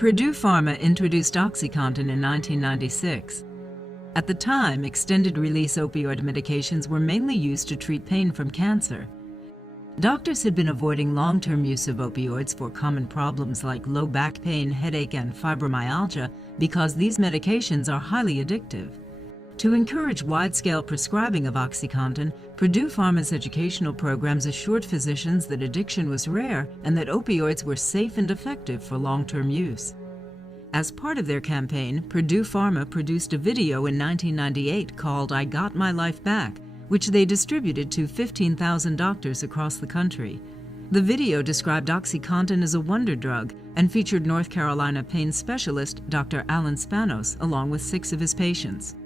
Purdue Pharma introduced OxyContin in 1996. At the time, extended-release opioid medications were mainly used to treat pain from cancer. Doctors had been avoiding long-term use of opioids for common problems like low back pain, headache, and fibromyalgia because these medications are highly addictive. To encourage wide-scale prescribing of OxyContin, Purdue Pharma's educational programs assured physicians that addiction was rare and that opioids were safe and effective for long-term use. As part of their campaign, Purdue Pharma produced a video in 1998 called "I Got My Life Back," which they distributed to 15,000 doctors across the country. The video described OxyContin as a wonder drug and featured North Carolina pain specialist Dr. Alan Spanos along with 6 of his patients.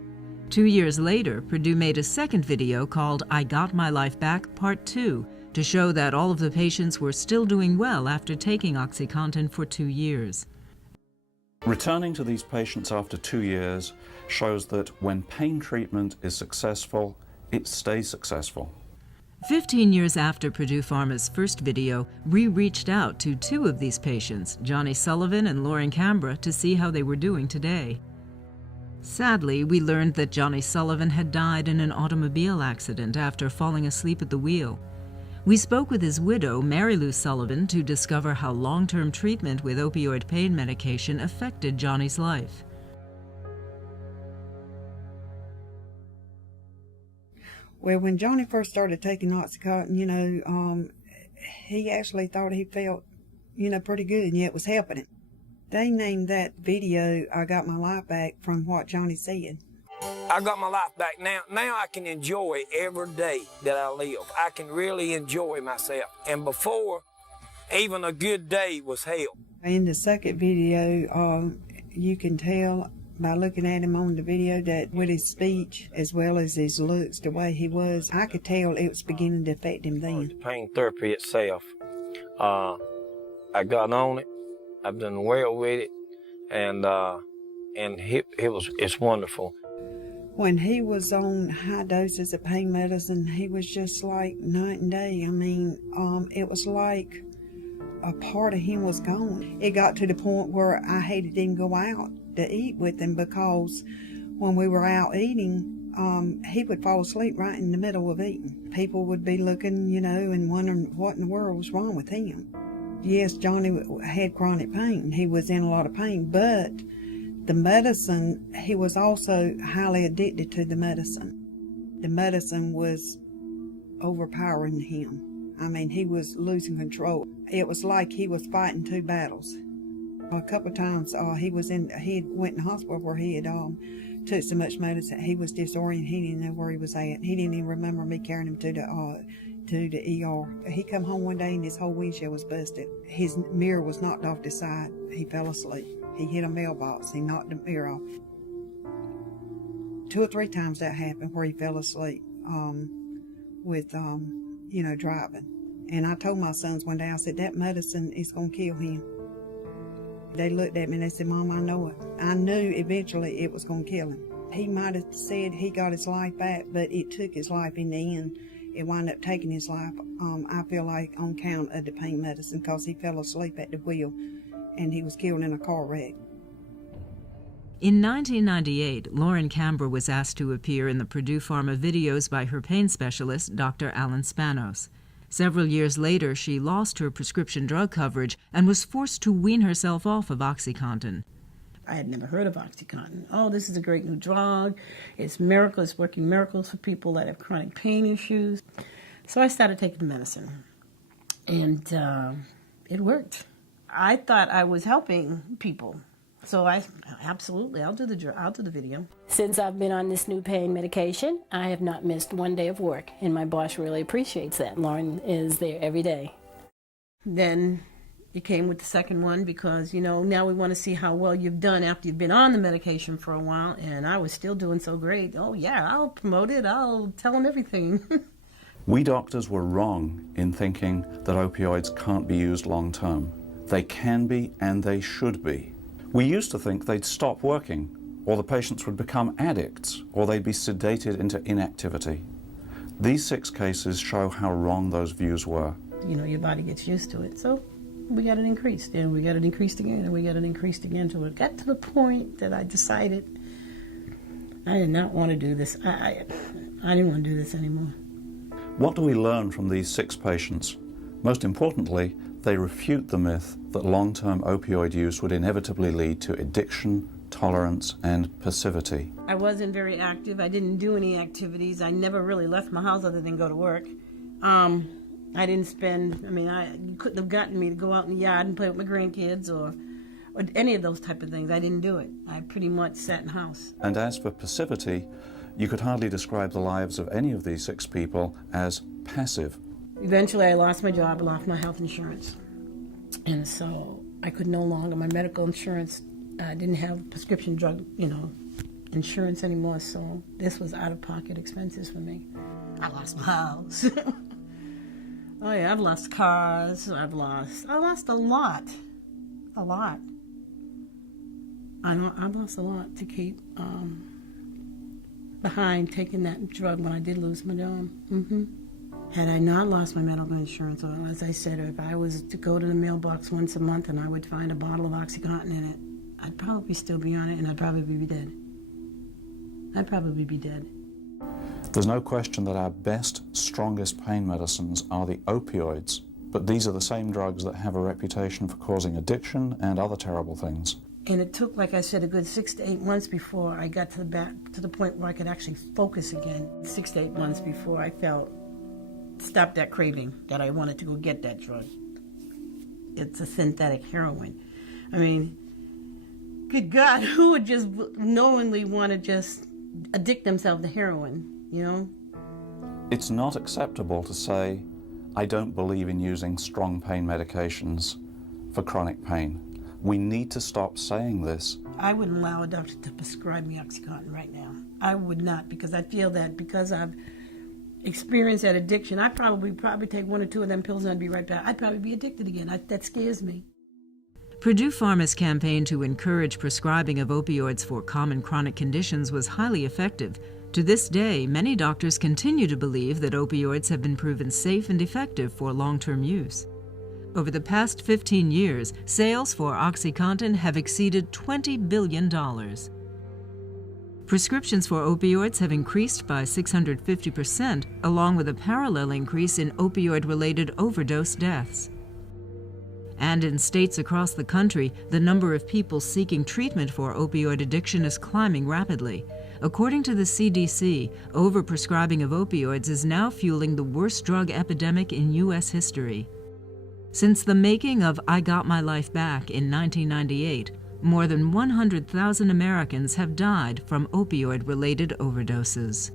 2 years later, Purdue made a second video called "I Got My Life Back Part 2" to show that all of the patients were still doing well after taking OxyContin for 2 years. Returning to these patients after 2 years shows that when pain treatment is successful, it stays successful. 15 years after Purdue Pharma's first video, we reached out to 2 of these patients, Johnny Sullivan and Lauren Canberra, to see how they were doing today. Sadly, we learned that Johnny Sullivan had died in an automobile accident after falling asleep at the wheel. We spoke with his widow, Mary Lou Sullivan, to discover how long-term treatment with opioid pain medication affected Johnny's life. Well, when Johnny first started taking OxyContin, he actually thought he felt, pretty good, and yet it was helping him. They named that video, "I Got My Life Back," from what Johnny said. I got my life back now. Now I can enjoy every day that I live. I can really enjoy myself. And before, even a good day was hell. In the second video, you can tell by looking at him on the video that with his speech, as well as his looks, the way he was, I could tell it was beginning to affect him then. The pain therapy itself, I got on it. I've done well with it, and it's wonderful. When he was on high doses of pain medicine, he was just like night and day. I mean, it was like a part of him was gone. It got to the point where I hated to even go out to eat with him because when we were out eating, he would fall asleep right in the middle of eating. People would be looking, and wondering what in the world was wrong with him. Yes, Johnny had chronic pain. He was in a lot of pain, but the medicine, he was also highly addicted to the medicine. The medicine was overpowering him. I mean, he was losing control. It was like he was fighting 2 battles. A couple of times he went in the hospital where he had took so much medicine, he was disoriented. He didn't know where he was at. He didn't even remember me carrying him to the ER. He come home one day and his whole windshield was busted. His mirror was knocked off the side. He fell asleep. He hit a mailbox. He knocked the mirror off. 2 or 3 times that happened where he fell asleep with driving. And I told my sons one day, I said, that medicine is going to kill him. They looked at me and they said, Mom, I know it. I knew eventually it was going to kill him. He might have said he got his life back, but it took his life in the end. It wound up taking his life, I feel like, on account of the pain medicine because he fell asleep at the wheel and he was killed in a car wreck. In 1998, Lauren Canberra was asked to appear in the Purdue Pharma videos by her pain specialist, Dr. Alan Spanos. Several years later, she lost her prescription drug coverage and was forced to wean herself off of OxyContin. I had never heard of OxyContin. Oh, this is a great new drug. It's miracle. It's working miracles for people that have chronic pain issues. So I started taking the medicine, and it worked. I thought I was helping people. So I'll do the video. Since I've been on this new pain medication, I have not missed one day of work, and my boss really appreciates that. Lauren is there every day. Then it came with the second one because, now we want to see how well you've done after you've been on the medication for a while, and I was still doing so great. Oh yeah, I'll promote it. I'll tell them everything. We doctors were wrong in thinking that opioids can't be used long term. They can be and they should be. We used to think they'd stop working, or the patients would become addicts, or they'd be sedated into inactivity. These 6 cases show how wrong those views were. Your body gets used to it, so we got it increased, and we got it increased again, and we got it increased again, till it got to the point that I decided I did not want to do this. I didn't want to do this anymore. What do we learn from these 6 patients? Most importantly, they refute the myth that long-term opioid use would inevitably lead to addiction, tolerance, and passivity. I wasn't very active. I didn't do any activities. I never really left my house other than go to work. I didn't spend, you couldn't have gotten me to go out in the yard and play with my grandkids or any of those type of things. I didn't do it. I pretty much sat in the house. And as for passivity, you could hardly describe the lives of any of these 6 people as passive. Eventually, I lost my job, I lost my health insurance. And so I could no longer, my medical insurance, I didn't have prescription drug, insurance anymore, so this was out-of-pocket expenses for me. I lost my house. Oh yeah, I've lost cars, I lost a lot. A lot. I lost a lot to keep behind taking that drug when I did lose my job. Had I not lost my medical insurance, or as I said, if I was to go to the mailbox once a month and I would find a bottle of OxyContin in it, I'd probably still be on it, and I'd probably be dead. I'd probably be dead. There's no question that our best, strongest pain medicines are the opioids, but these are the same drugs that have a reputation for causing addiction and other terrible things. And it took, like I said, a good 6 to 8 months before I got to the point where I could actually focus again. 6 to 8 months before I stopped that craving that I wanted to go get that drug. It's a synthetic heroin. Good God, who would just knowingly want to just addict themselves to heroin, It's not acceptable to say, I don't believe in using strong pain medications for chronic pain. We need to stop saying this. I wouldn't allow a doctor to prescribe me OxyContin right now. I would not, because I feel that because I've experienced that addiction, I'd probably take 1 or 2 of them pills and I'd be right back. I'd probably be addicted again. That scares me. Purdue Pharma's campaign to encourage prescribing of opioids for common chronic conditions was highly effective. To this day, many doctors continue to believe that opioids have been proven safe and effective for long-term use. Over the past 15 years, sales for OxyContin have exceeded $20 billion. Prescriptions for opioids have increased by 650%, along with a parallel increase in opioid-related overdose deaths. And in states across the country, the number of people seeking treatment for opioid addiction is climbing rapidly. According to the CDC, overprescribing of opioids is now fueling the worst drug epidemic in U.S. history. Since the making of I Got My Life Back in 1998, more than 100,000 Americans have died from opioid-related overdoses.